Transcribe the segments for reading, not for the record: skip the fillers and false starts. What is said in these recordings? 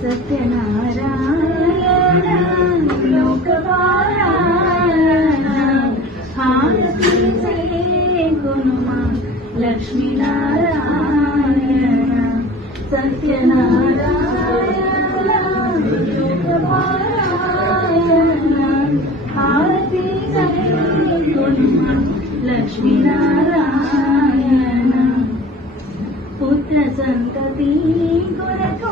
సత్యనారాయణ లోకపారాయణ హారతి గుణమా లక్ష్మీనారాయణ సత్యనారాయణ లోకపారాయణ హారతి గుణమా లక్ష్మీనారాయణ పుత్ర సంతతి కొరకు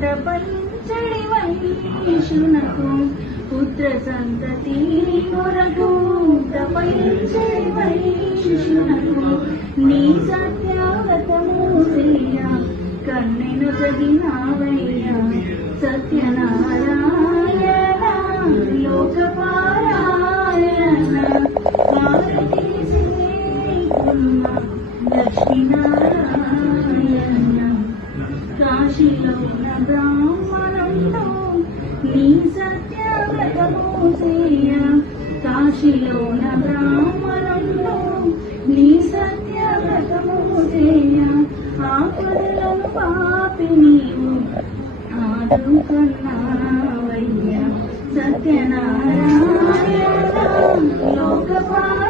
తపంచడి వైష్ణునకు పుత్ర సంతతి కొరకు తపంచడి వైష్ణునకు నీ సత్యావతము చేయ కన్నెను జగినావయ్య సత్యనారాయణ లోకపారాయణ హారతి లక్ష్మీనారాయణ కాశీలో బ్రాహ్మణంలో నీ సత్యవ్రతము చేయ కాశీలో బ్రాహ్మణంలో నీ సత్యవ్రతము చేయ ఆపదలను పాపి నీవు ఆదుకున్నావయ్య సత్యనారాయణ లోకపారాయణ